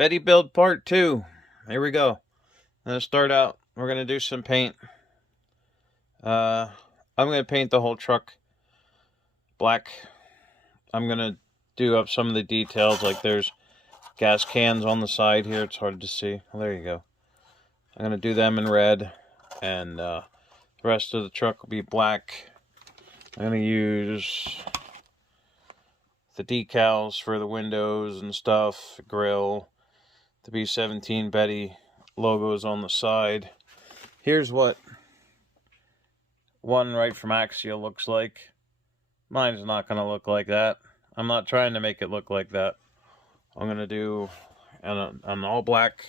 Betty build part 2. Here we go. I'm going to start out. We're going to do some paint. I'm going to paint the whole truck black. I'm going to do up some of the details, like there's gas cans on the side here. It's hard to see. Well, there you go. I'm going to do them in red, and the rest of the truck will be black. I'm going to use the decals for the windows and stuff, grill, the B17 Betty logos on the side. Here's what one right from Axial looks like. Mine's not going to look like that. I'm not trying to make it look like that. I'm going to do an all black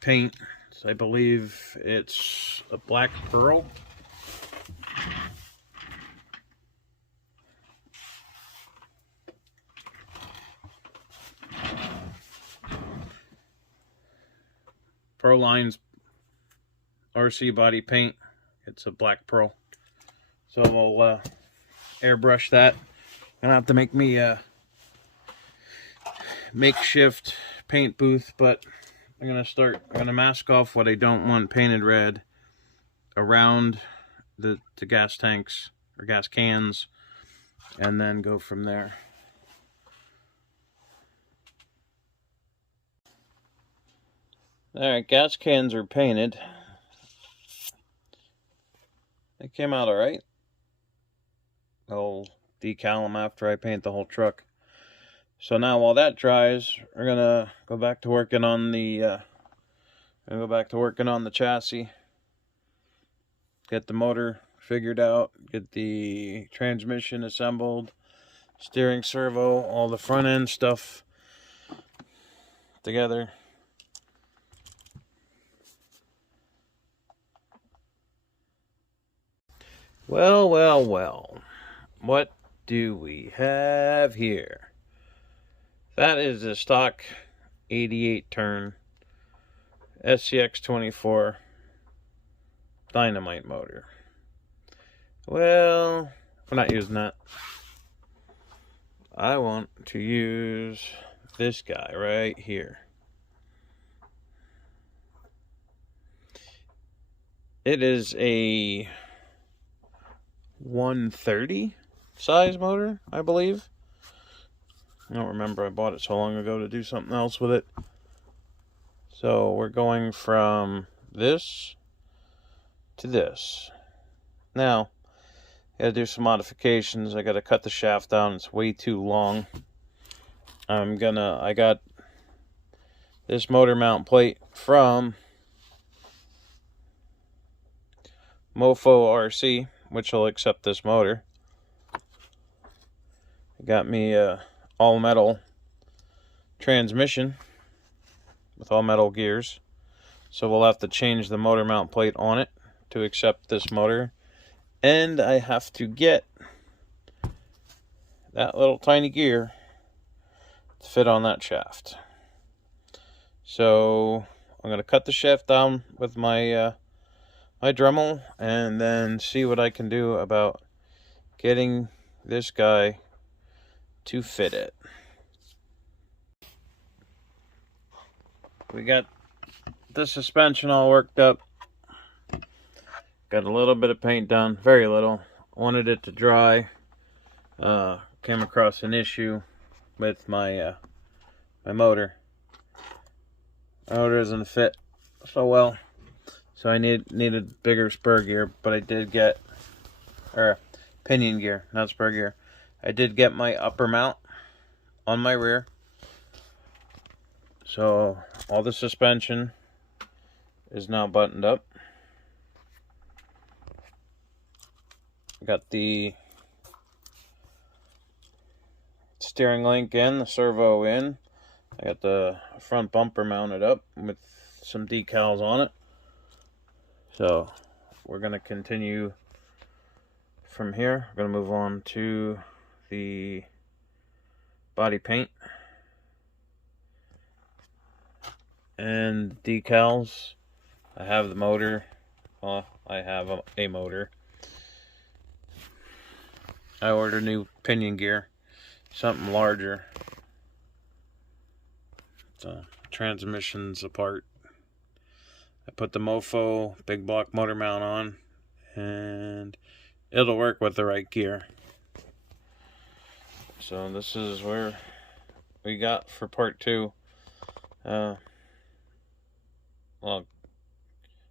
paint. I believe it's a black pearl. Proline's RC body paint. It's a black pearl. So we'll airbrush that. I'm gonna have to make me a makeshift paint booth, but I'm gonna mask off what I don't want painted red around the gas tanks or gas cans, and then go from there. Alright, gas cans are painted. They came out alright. I'll decal them after I paint the whole truck. So now while that dries, we're gonna go back to working on the chassis. Get the motor figured out, get the transmission assembled, steering servo, all the front end stuff together. Well, well, well. What do we have here? That is a stock 88 turn SCX 24 dynamite motor. Well, we're not using that. I want to use this guy right here. It is a 130 size motor, I believe. I don't remember, I bought it so long ago to do something else with it. So we're going from this to this. Now, I gotta do some modifications. I gotta cut the shaft down, it's way too long. I got this motor mount plate from Mofo RC, which will accept this motor. It got me a all metal transmission with all metal gears, so we'll have to change the motor mount plate on it to accept this motor, and I have to get that little tiny gear to fit on that shaft. So I'm going to cut the shaft down with my my Dremel, and then see what I can do about getting this guy to fit it. We got the suspension all worked up. Got a little bit of paint done, very little. Wanted it to dry. Came across an issue with my my motor. My motor doesn't fit so well. So I needed bigger spur gear, but I did get, or pinion gear, not spur gear. I did get my upper mount on my rear. So all the suspension is now buttoned up. Got the steering link in, the servo in. I got the front bumper mounted up with some decals on it. So we're going to continue from here. We're going to move on to the body paint and decals. I have the motor. Well, I have a motor. I ordered new pinion gear, something larger. The transmission's apart. I put the Mofo big block motor mount on, and it'll work with the right gear. So this is where we got for part 2. Well,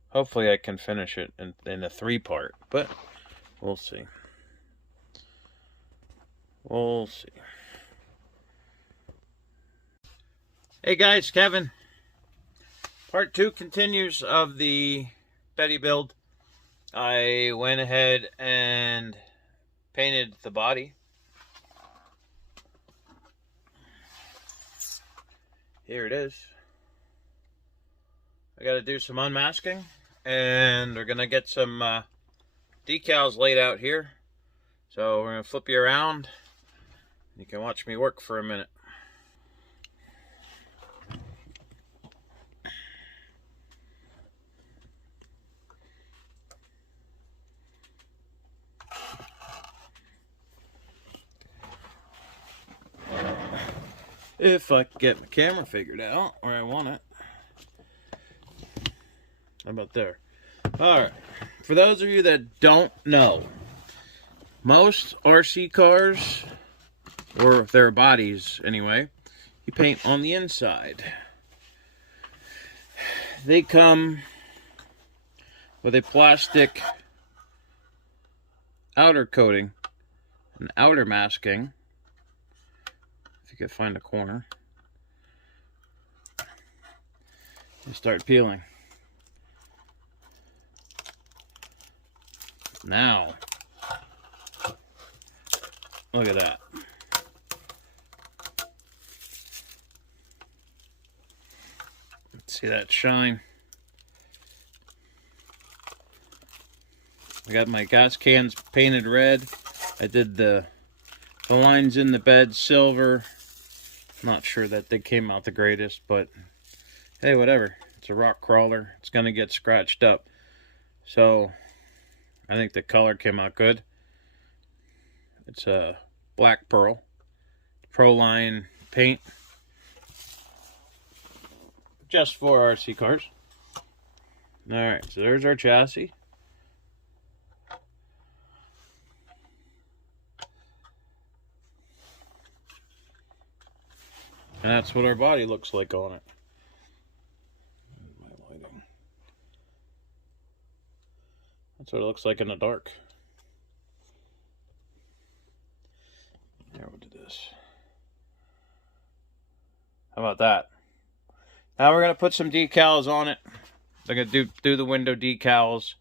hopefully I can finish it in a 3-part, but we'll see. We'll see. Hey guys, Kevin. Part 2 continues of the Betty build. I went ahead and painted the body. Here it is. I got to do some unmasking, and we're going to get some decals laid out here. So we're going to flip you around. You can watch me work for a minute. If I can get my camera figured out where I want it. How about there? Alright, for those of you that don't know, most RC cars, or their bodies anyway, you paint on the inside. They come with a plastic outer coating, an outer masking. If you could find a corner, and start peeling. Now, look at that. See that shine? I got my gas cans painted red. I did the lines in the bed silver. Not sure that they came out the greatest, but hey, whatever. It's a rock crawler. It's gonna get scratched up. So I think the color came out good. It's a black pearl, Proline paint, just for RC cars. All right, so there's our chassis. And that's what our body looks like on it. My lighting. That's what it looks like in the dark. There, we'll do this. How about that? Now we're going to put some decals on it. I'm going to do the window decals.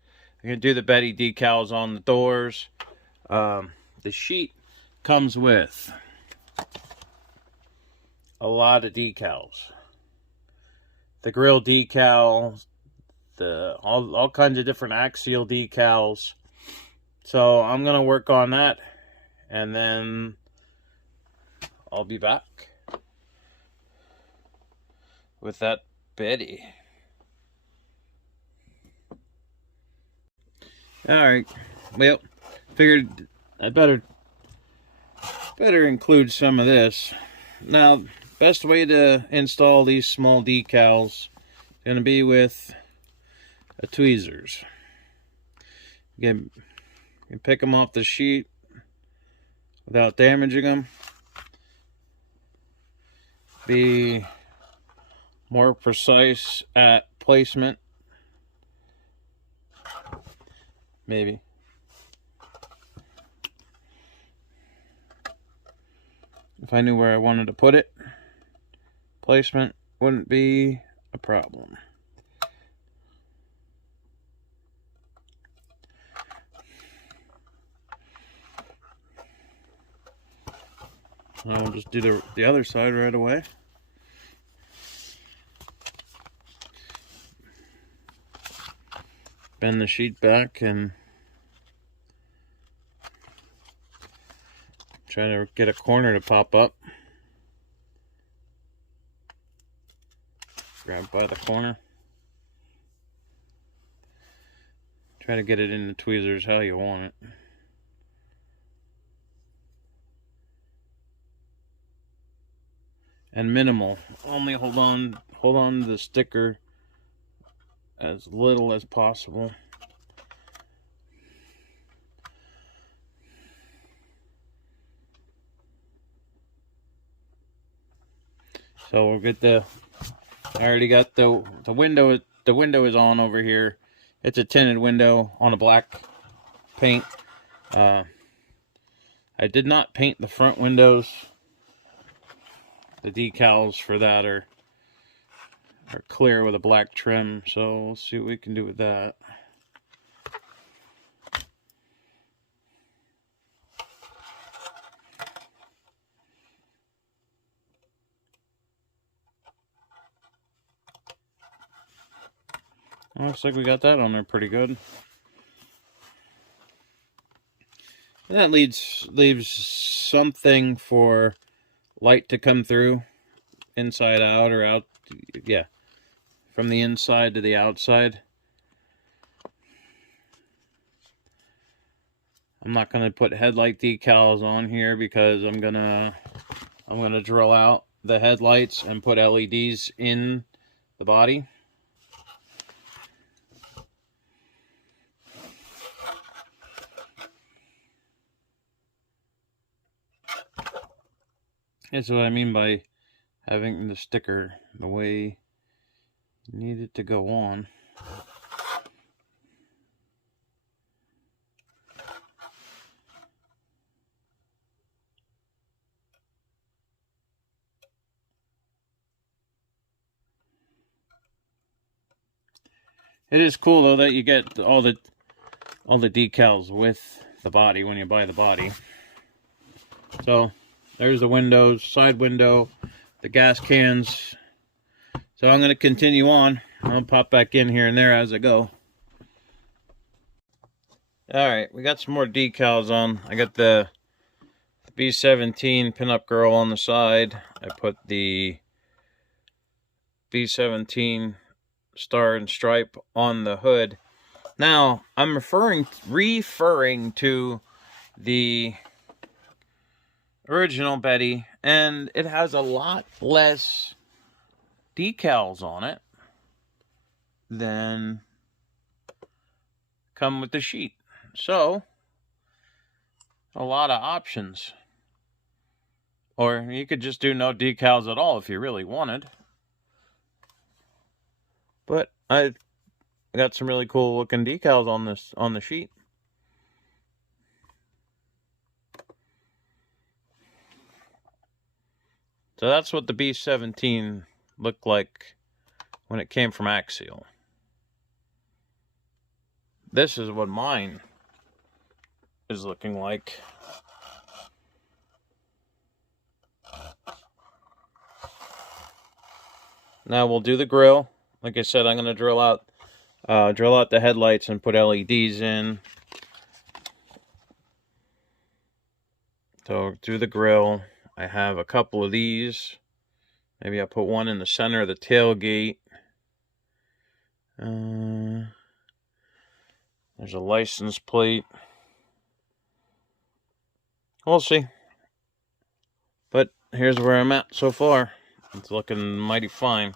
I'm going to do the Betty decals on the doors. The sheet comes with a lot of decals. The grill decal, all kinds of different axial decals. So I'm gonna work on that, and then I'll be back with that Betty. Alright, well, figured I better include some of this. Now, best way to install these small decals is going to be with a tweezers. You can pick them off the sheet without damaging them. Be more precise at placement. Maybe. If I knew where I wanted to put it, placement wouldn't be a problem. I'll just do the other side right away. Bend the sheet back and try to get a corner to pop up. Grab by the corner. Try to get it in the tweezers how you want it. and minimal. Only hold on to the sticker as little as possible. So we'll get I already got the window. The window is on over here. It's a tinted window on a black paint. I did not paint the front windows. The decals for that are clear with a black trim, so we'll see what we can do with that. Looks like we got that on there pretty good. And that leaves something for light to come through, inside out or out, yeah, from the inside to the outside. I'm not going to put headlight decals on here because I'm gonna drill out the headlights and put LEDs in the body. That's what I mean by having the sticker the way you need it to go on. It is cool though that you get all the decals with the body when you buy the body. So there's the windows, side window, the gas cans. So I'm going to continue on. I'll pop back in here and there as I go. Alright, we got some more decals on. I got the B17 pinup girl on the side. I put the B17 star and stripe on the hood. Now, I'm referring to the original Betty, and it has a lot less decals on it than come with the sheet. So, a lot of options. Or you could just do no decals at all if you really wanted. But I got some really cool looking decals on the sheet. So that's what the B17 looked like when it came from Axial. This is what mine is looking like. Now we'll do the grill. Like I said, I'm going to drill out the headlights and put LEDs in. So do the grill. I have a couple of these. Maybe I'll put one in the center of the tailgate. There's a license plate. We'll see. But here's where I'm at so far. It's looking mighty fine.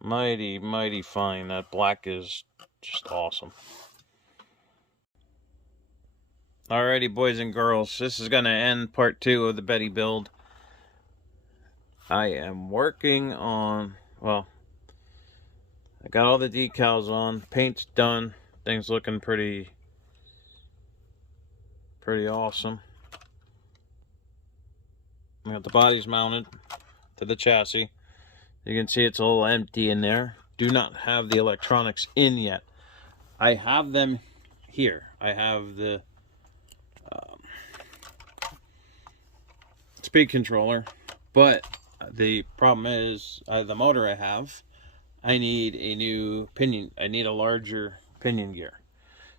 Mighty fine. That black is just awesome. Alrighty, boys and girls. This is going to end part 2 of the Betty build. I am working on, well, I got all the decals on. Paint's done. Things looking pretty awesome. I got the bodies mounted to the chassis. You can see it's a little empty in there. Do not have the electronics in yet. I have them here. I have the speed controller, but the problem is the motor I need a new pinion. I need a larger pinion gear.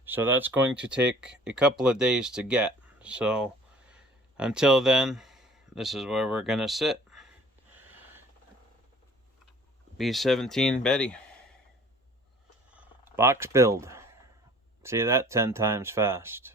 So that's going to take a couple of days to get. So until then, this is where we're gonna sit. B17 Betty. Box build. See that 10 times fast.